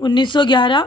1911,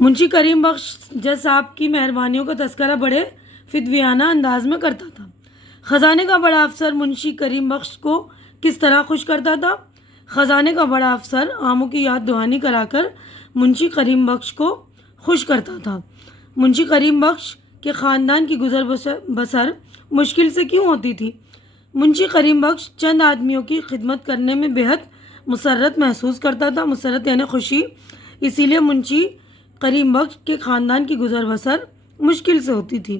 منشی کریم بخش جج صاحب کی مہربانیوں کا تذکرہ بڑے فدویانہ انداز میں کرتا تھا۔ خزانے کا بڑا افسر منشی کریم بخش کو کس طرح خوش کرتا تھا؟ خزانے کا بڑا افسر آموں کی یاد دہانی کرا کر منشی کریم بخش کو خوش کرتا تھا۔ منشی کریم بخش کے خاندان کی گزر بسر مشکل سے کیوں ہوتی تھی؟ منشی کریم بخش چند آدمیوں کی خدمت کرنے میں بہت مسرت محسوس کرتا تھا۔ مسرت یعنی خوشی، اسی لیے منشی کریم بخش کے خاندان کی گزر بسر مشکل سے ہوتی تھی۔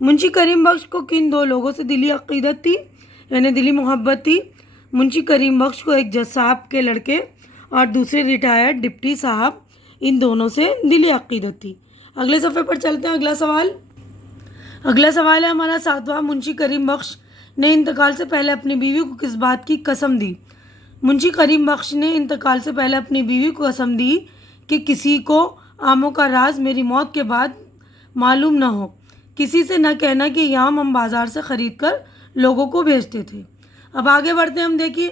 منشی کریم بخش کو کن دو لوگوں سے دلی عقیدت تھی یعنی دلی محبت تھی؟ منشی کریم بخش کو ایک جج صاحب کے لڑکے اور دوسرے ریٹائرڈ ڈپٹی صاحب، ان دونوں سے دلی عقیدت تھی۔ اگلے صفحے پر چلتے ہیں۔ اگلا سوال ہے ہمارا 7واں۔ منشی کریم بخش نے انتقال سے پہلے اپنی بیوی کو کس بات کی قسم دی؟ منشی کریم بخش نے انتقال سے پہلے اپنی بیوی کو قسم دی کہ کسی کو آموں کا راز میری موت کے بعد معلوم نہ ہو، کسی سے نہ کہنا کہ یہ آم ہم بازار سے خرید کر لوگوں کو بھیجتے تھے۔ اب آگے بڑھتے ہیں ہم۔ دیکھیے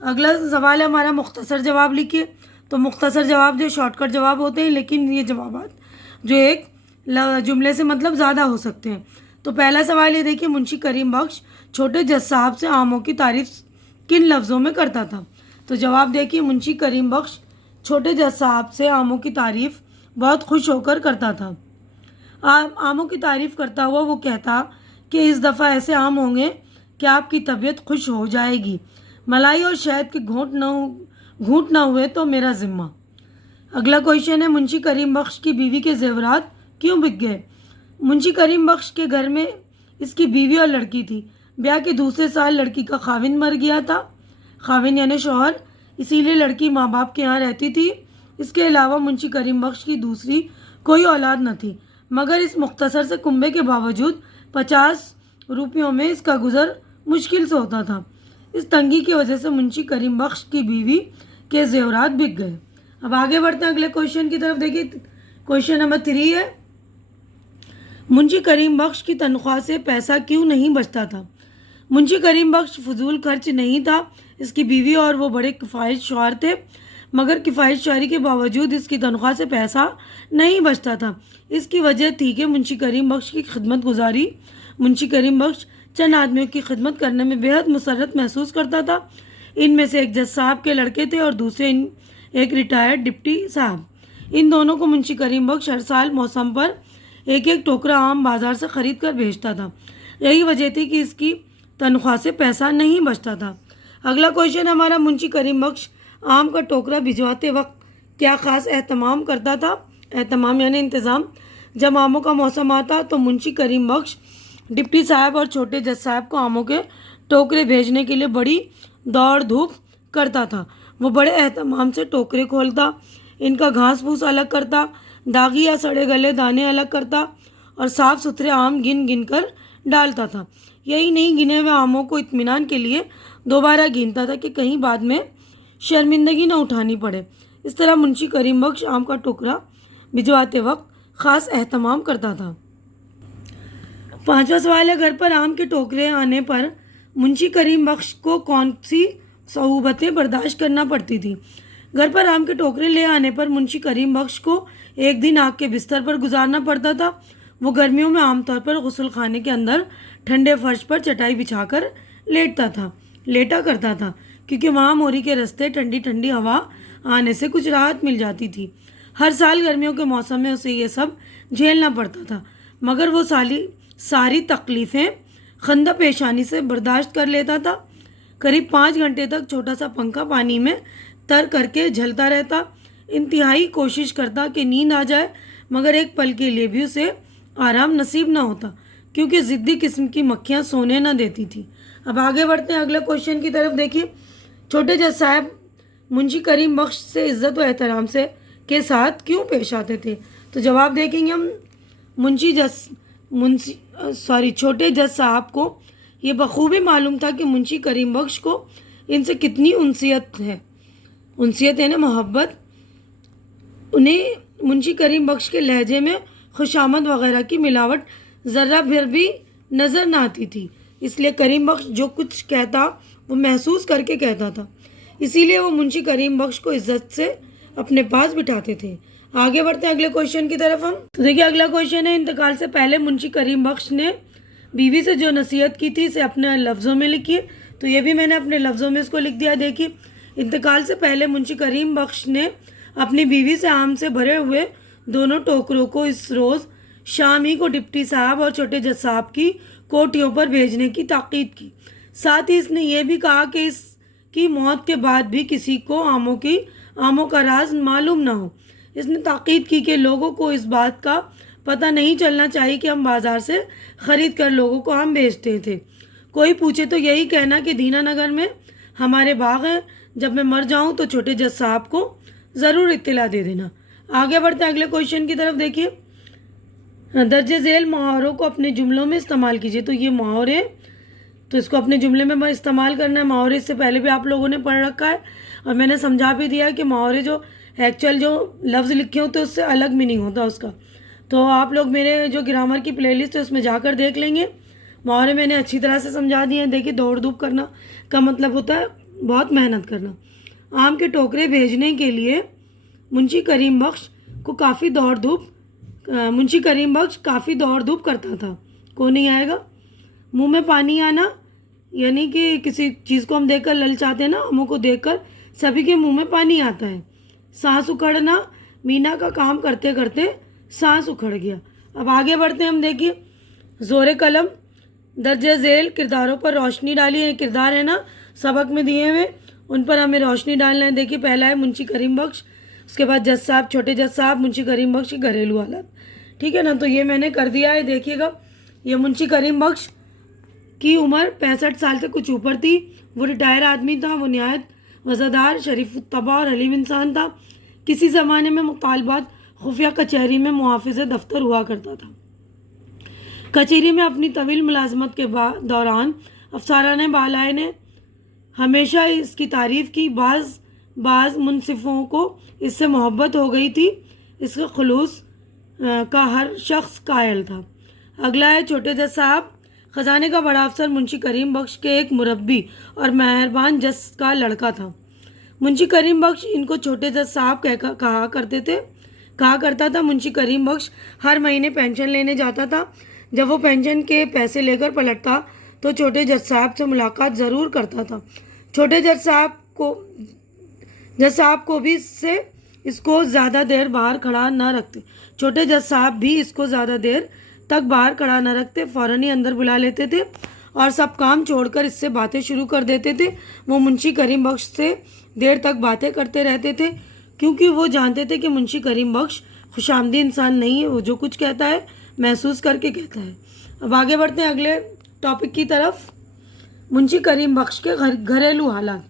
اگلا سوال ہے ہمارا مختصر جواب لکھیے۔ تو مختصر جواب جو شارٹ کٹ جواب ہوتے ہیں، لیکن یہ جوابات جو ایک جملے سے مطلب زیادہ ہو سکتے ہیں۔ تو پہلا سوال یہ دیکھیے، منشی کریم بخش چھوٹے جج صاحب سے آموں کی تعریف کن لفظوں میں کرتا تھا؟ تو جواب دیکھیے، منشی کریم بخش چھوٹے جج صاحب سے آموں کی تعریف بہت خوش ہو کر کرتا تھا۔ آموں کی تعریف کرتا ہوا وہ کہتا کہ اس دفعہ ایسے آم ہوں گے کہ آپ کی طبیعت خوش ہو جائے گی، ملائی اور شہد کے گھونٹ نہ ہوئے تو میرا ذمہ۔ اگلا کویشچن ہے، منشی کریم بخش کی بیوی کے زیورات کیوں بک گئے؟ منشی کریم بخش کے گھر میں اس کی بیوی اور لڑکی تھی۔ بیاہ کے دوسرے سال لڑکی کا خاوند مر گیا تھا، خاوند یعنی شوہر، اسی لیے لڑکی ماں باپ کے یہاں رہتی تھی۔ اس کے علاوہ منشی کریم بخش کی دوسری کوئی اولاد نہ تھی، مگر اس مختصر سے کنبے کے باوجود 50 روپیوں میں اس کا گزر مشکل سے ہوتا تھا۔ اس تنگی کی وجہ سے منشی کریم بخش کی بیوی کے زیورات بک گئے۔ اب آگے بڑھتے ہیں اگلے کویشچن کی طرف۔ دیکھیے کویشچن نمبر 3 ہے، منشی کریم بخش کی تنخواہ سے پیسہ کیوں نہیں بچتا تھا؟ منشی کریم بخش فضول خرچ نہیں تھا، اس کی بیوی اور وہ بڑے کفایت شعار تھے، مگر کفایت شعاری کے باوجود اس کی تنخواہ سے پیسہ نہیں بچتا تھا۔ اس کی وجہ تھی کہ منشی کریم بخش کی خدمت گزاری۔ منشی کریم بخش چند آدمیوں کی خدمت کرنے میں بہت مسرت محسوس کرتا تھا۔ ان میں سے ایک جج صاحب کے لڑکے تھے اور دوسرے ایک ریٹائرڈ ڈپٹی صاحب۔ ان دونوں کو منشی کریم بخش ہر سال موسم پر ایک ٹوکرا آم بازار سے خرید کر بھیجتا تھا۔ یہی وجہ تھی کہ اس کی تنخواہ سے پیسہ نہیں بچتا تھا۔ اگلا کویشچن ہمارا، منشی کریم بخش آم کا ٹوکرا بھجواتے وقت کیا خاص اہتمام کرتا تھا؟ اہتمام یعنی انتظام۔ جب آموں کا موسم آتا تو منشی کریم بخش ڈپٹی صاحب اور چھوٹے جج صاحب کو آموں کے ٹوکرے بھیجنے کے لیے بڑی دوڑ دھوپ کرتا تھا۔ وہ بڑے اہتمام سے ٹوکرے کھولتا، ان کا گھاس پھوس الگ کرتا، داغی یا سڑے گلے دانے الگ کرتا اور صاف ستھرے آم گن کر ڈالتا تھا۔ یہی نہیں، گنے ہوئے آموں کو اطمینان کے لیے دوبارہ گنتا تھا کہ کہیں بعد میں شرمندگی نہ اٹھانی پڑے۔ اس طرح منشی کریم بخش آم کا ٹوکرا بھجواتے وقت خاص اہتمام کرتا تھا۔ 5واں سوال ہے، گھر پر آم کے ٹوکرے آنے پر منشی کریم بخش کو کون سی صعوبتیں برداشت کرنا پڑتی تھی؟ گھر پر آم کے ٹوکرے لے آنے پر منشی کریم بخش کو ایک دن آگ کے بستر پر گزارنا پڑتا تھا۔ وہ گرمیوں میں عام طور پر غسل خانے کے اندر ٹھنڈے فرش پر چٹائی بچھا کر لیٹا کرتا تھا، کیونکہ وہاں موری کے رستے ٹھنڈی ٹھنڈی ہوا آنے سے کچھ راحت مل جاتی تھی۔ ہر سال گرمیوں کے موسم میں اسے یہ سب جھیلنا پڑتا تھا، مگر وہ ساری تکلیفیں خندہ پیشانی سے برداشت کر لیتا تھا۔ قریب 5 گھنٹے تک چھوٹا سا پنکھا پانی میں تر کر کے جھلتا رہتا، انتہائی کوشش کرتا کہ نیند آ جائے، مگر ایک پل کے لیے بھی اسے آرام نصیب نہ ہوتا، کیونکہ ضدی قسم کی مکھیاں سونے نہ دیتی تھی۔ اب آگے بڑھتے ہیں اگلے کویشچن کی طرف۔ دیکھیے، چھوٹے جج صاحب منشی کریم بخش سے عزت و احترام کے ساتھ کیوں پیش آتے تھے؟ تو جواب دیکھیں گے ہم۔ چھوٹے جج صاحب کو یہ بخوبی معلوم تھا کہ منشی کریم بخش کو ان سے کتنی انسیت ہے، انسیت یعنی محبت۔ انہیں منشی کریم بخش کے لہجے میں خوشامد وغیرہ کی ملاوٹ ذرہ بھر بھی نظر نہ آتی تھی، اس لیے کریم بخش جو کچھ کہتا وہ محسوس کر کے کہتا تھا، اسی لیے وہ منشی کریم بخش کو عزت سے اپنے پاس بٹھاتے تھے۔ آگے بڑھتے ہیں اگلے کوشچن کی طرف ہم. تو دیکھیے اگلا کوشچن ہے, انتقال سے پہلے منشی کریم بخش نے بیوی سے جو نصیحت کی تھی اسے اپنے لفظوں میں لکھیے. تو یہ بھی میں نے اپنے لفظوں میں اس کو لکھ دیا. دیکھیے, انتقال سے پہلے منشی کریم بخش نے اپنی بیوی سے آم سے بھرے ہوئے دونوں ٹوکروں کو اس روز شام ہی کو ڈپٹی صاحب اور چھوٹے جج صاحب کی کوٹھیوں پر بھیجنے کی تاکید کی. ساتھ ہی اس نے یہ بھی کہا کہ اس کی موت کے بعد بھی کسی کو آموں کا راز معلوم نہ ہو. اس نے تاکید کی کہ لوگوں کو اس بات کا پتہ نہیں چلنا چاہیے کہ ہم بازار سے خرید کر لوگوں کو آم بیچتے تھے. کوئی پوچھے تو یہی کہنا کہ دینا نگر میں ہمارے باغ ہیں, جب میں مر جاؤں تو چھوٹے جج صاحب کو ضرور اطلاع دے دینا. آگے بڑھتے ہیں اگلے کوشچن کی طرف. دیکھیے, درج ذیل محاوروں کو اپنے جملوں میں استعمال کیجیے. تو یہ محاورے تو اس کو اپنے جملے میں استعمال کرنا ہے. محاورے اس سے پہلے بھی آپ لوگوں نے پڑھ رکھا ہے اور میں نے سمجھا بھی دیا ہے کہ محاورے جو ایکچوئل جو لفظ لکھے ہوتے ہیں اس سے الگ میننگ ہوتا ہے اس کا. تو آپ لوگ میرے جو گرامر کی پلے لسٹ ہے اس میں جا کر دیکھ لیں گے. محاورے میں نے اچھی طرح سے سمجھا دیے ہیں. دیکھیے, دوڑ دھوپ کرنا کا مطلب ہوتا ہے بہت محنت کرنا. آم کے ٹوکرے بھیجنے کے لیے منشی کریم بخش کافی دوڑ دھوپ کرتا تھا. کون نہیں آئے گا؟ منہ میں پانی آنا یعنی کہ کسی چیز کو ہم دیکھ کر للچاتے ہیں نا, آموں کو دیکھ کر سبھی کے منہ میں پانی آتا ہے. سانس اکھڑنا, مینا کا کام کرتے کرتے سانس اکھڑ گیا. اب آگے بڑھتے ہیں ہم. دیکھیے, زور قلم درج ذیل کرداروں پر روشنی ڈالی ہے. کردار ہے نا سبق میں دیے ہوئے, ان پر ہمیں روشنی ڈالنا ہے. دیکھیے, پہلا ہے منشی کریم بخش, اس کے بعد جج صاحب, چھوٹے جج صاحب, منشی کریم بخش کے گھریلو حالات. ٹھیک ہے نا, تو یہ میں نے کر دیا ہے. دیکھیے گا, یہ منشی کریم بخش کی عمر 65 سال سے کچھ اوپر تھی. وہ ریٹائر آدمی تھا. وہ نہایت وفادار, شریف الطبع اور حلیم انسان تھا. کسی زمانے میں مطالبات خفیہ کچہری میں محافظ دفتر ہوا کرتا تھا. کچہری میں اپنی طویل ملازمت کے دوران افسران بالائے نے ہمیشہ اس کی تعریف کی. بعض منصفوں کو اس سے محبت ہو گئی تھی. اس کے خلوص کا ہر شخص قائل تھا. اگلا ہے چھوٹے جج صاحب. خزانے کا بڑا افسر منشی کریم بخش کے ایک مربی اور مہربان جج کا لڑکا تھا. منشی کریم بخش ان کو چھوٹے جج صاحب کہا کرتا تھا. منشی کریم بخش ہر مہینے پینشن لینے جاتا تھا. جب وہ پینشن کے پیسے لے کر پلٹتا تو چھوٹے جج صاحب سے ملاقات ضرور کرتا تھا. چھوٹے جج صاحب کو بھی اس کو زیادہ دیر باہر کھڑا نہ رکھتے. چھوٹے جج صاحب بھی اس کو زیادہ دیر تک باہر کھڑا نہ رکھتے, فوراً ہی اندر بلا لیتے تھے اور سب کام چھوڑ کر اس سے باتیں شروع کر دیتے تھے. وہ منشی کریم بخش سے دیر تک باتیں کرتے رہتے تھے کیونکہ وہ جانتے تھے کہ منشی کریم بخش خوش آمدید انسان نہیں ہے. وہ جو کچھ کہتا ہے محسوس کر کے کہتا ہے. اب آگے بڑھتے ہیں اگلے ٹاپک کی طرف, منشی کریم بخش کے گھریلو حالات.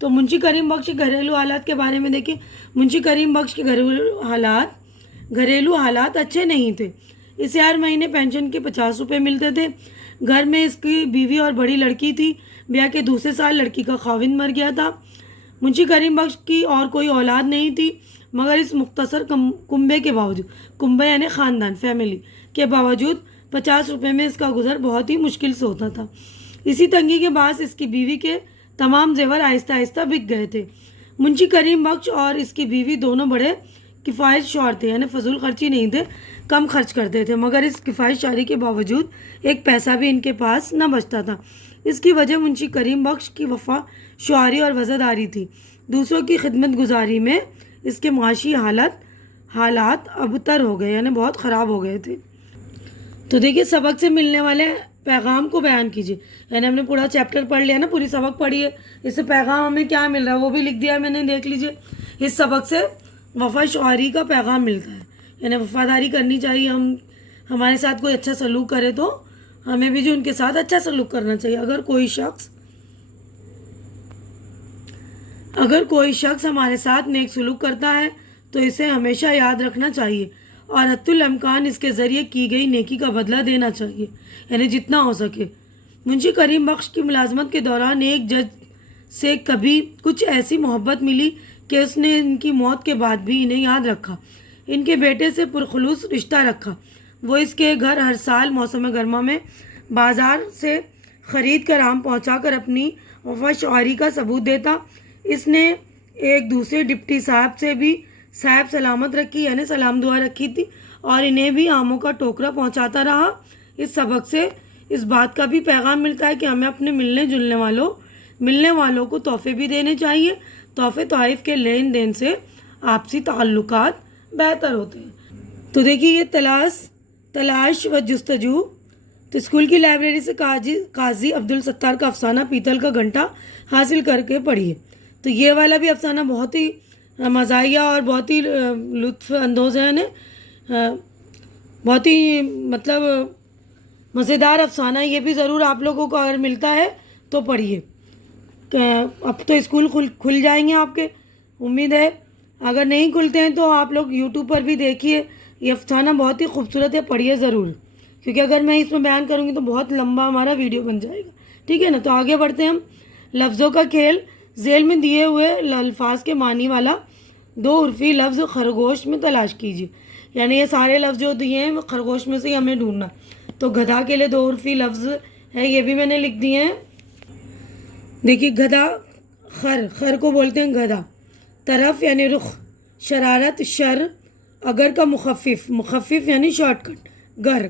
تو منشی کریم بخش کے گھریلو حالات کے بارے میں دیکھیں. منشی کریم بخش کے گھریلو حالات اچھے نہیں تھے. اسے ہر مہینے پینشن کے 50 روپے ملتے تھے. گھر میں اس کی بیوی اور بڑی لڑکی تھی. بیاہ کے دوسرے سال لڑکی کا خاوند مر گیا تھا. منشی کریم بخش کی اور کوئی اولاد نہیں تھی, مگر اس مختصر کنبے کے باوجود, کنبے یعنی خاندان, فیملی کے باوجود 50 روپے میں اس کا گزر بہت ہی مشکل سے ہوتا تھا. اسی تنگی کے باعث اس کی بیوی کے تمام زیور آہستہ آہستہ بک گئے تھے. منشی کریم بخش اور اس کی بیوی دونوں بڑے کفایت شعور تھے, یعنی فضول خرچی نہیں تھے, کم خرچ کرتے تھے, مگر اس کفایت شعوری کے باوجود ایک پیسہ بھی ان کے پاس نہ بچتا تھا. اس کی وجہ منشی کریم بخش کی وفا شعوری اور وفاداری تھی. دوسروں کی خدمت گزاری میں اس کے معاشی حالات ابتر ہو گئے, یعنی بہت خراب ہو گئے تھے. تو دیکھیے, سبق سے ملنے والے پیغام کو بیان کیجیے. یعنی ہم نے پورا چیپٹر پڑھ لیا نا, پوری سبق پڑھی ہے, اس سے پیغام ہمیں کیا مل رہا ہے وہ بھی لکھ دیا ہے میں نے, دیکھ لیجیے. اس سبق سے وفا شعوری کا پیغام ملتا ہے, یعنی وفاداری کرنی چاہیے. ہمارے ساتھ کوئی اچھا سلوک کرے تو ہمیں بھی جو ان کے ساتھ اچھا سلوک کرنا چاہیے. اگر کوئی شخص ہمارے ساتھ نیک سلوک کرتا ہے تو اسے ہمیشہ یاد رکھنا چاہیے اور حتی الامکان اس کے ذریعے کی گئی نیکی کا بدلہ دینا چاہیے, یعنی جتنا ہو سکے. منشی کریم بخش کی ملازمت کے دوران ایک جج سے کبھی کچھ ایسی محبت ملی کہ اس نے ان کی موت کے بعد بھی انہیں یاد رکھا. ان کے بیٹے سے پرخلوص رشتہ رکھا. وہ اس کے گھر ہر سال موسم گرما میں بازار سے خرید کر آم پہنچا کر اپنی وفا شعوری کا ثبوت دیتا. اس نے ایک دوسرے ڈپٹی صاحب سے بھی صاحب سلامت رکھی یعنی سلام دعا رکھی تھی، اور انہیں بھی آموں کا ٹوکرا پہنچاتا رہا۔ اس سبق سے اس بات کا بھی پیغام ملتا ہے کہ ہمیں اپنے ملنے والوں کو تحفے بھی دینے چاہیے۔ تحفے تحائف کے لین دین سے آپسی تعلقات بہتر ہوتے ہیں۔ تو دیکھیے یہ تلاش و جستجو، تو اسکول کی لائبریری سے قاضی عبدالستار کا افسانہ پیتل کا گھنٹا حاصل کر کے پڑھیے۔ تو یہ والا بھی افسانہ بہت ہی مزاحیہ اور بہت ہی لطف اندوز ہے، بہت ہی مطلب مزیدار افسانہ، یہ بھی ضرور آپ لوگوں کو اگر ملتا ہے تو پڑھیے۔ اب تو اسکول کھل جائیں گے آپ کے، امید ہے۔ اگر نہیں کھلتے ہیں تو آپ لوگ یوٹیوب پر بھی دیکھیے، یہ افسانہ بہت ہی خوبصورت ہے، پڑھیے ضرور، کیونکہ اگر میں اس میں بیان کروں گی تو بہت لمبا ہمارا ویڈیو بن جائے گا، ٹھیک ہے نا۔ تو آگے بڑھتے ہیں ہم۔ لفظوں کا کھیل، ذیل میں دیے ہوئے الفاظ کے معنی والا 2 حرفی لفظ خرگوش میں تلاش کیجیے، یعنی یہ سارے لفظ جو دیے ہیں خرگوش میں سے ہی ہمیں ڈھونڈنا۔ تو گدھا کے لیے 2 حرفی لفظ ہے، یہ بھی میں نے لکھ دیے ہیں۔ دیکھیے گدھا، خر کو بولتے ہیں گدھا۔ طرف یعنی رخ، شرارت شر، اگر کا مخفف یعنی شارٹ کٹ، گر،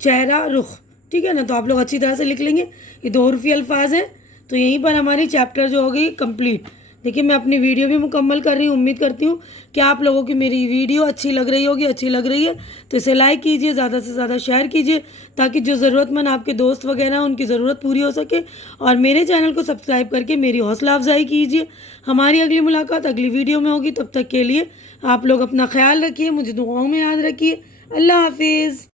چہرہ رخ، ٹھیک ہے نا۔ تو آپ لوگ اچھی طرح سے لکھ لیں گے، یہ 2 حرفی الفاظ ہیں۔ تو یہیں پر ہماری چیپٹر جو ہوگی کمپلیٹ۔ دیکھیے میں اپنی ویڈیو بھی مکمل کر رہی ہوں، امید کرتی ہوں کہ آپ لوگوں کی میری ویڈیو اچھی لگ رہی ہے تو اسے لائک کیجیے، زیادہ سے زیادہ شیئر کیجیے، تاکہ جو ضرورت مند آپ کے دوست وغیرہ ان کی ضرورت پوری ہو سکے، اور میرے چینل کو سبسکرائب کر کے میری حوصلہ افزائی کیجیے۔ ہماری اگلی ملاقات اگلی ویڈیو میں ہوگی، تب تک کے لیے آپ لوگ اپنا خیال رکھیے، مجھے دعاؤں میں یاد رکھیے۔ اللہ حافظ۔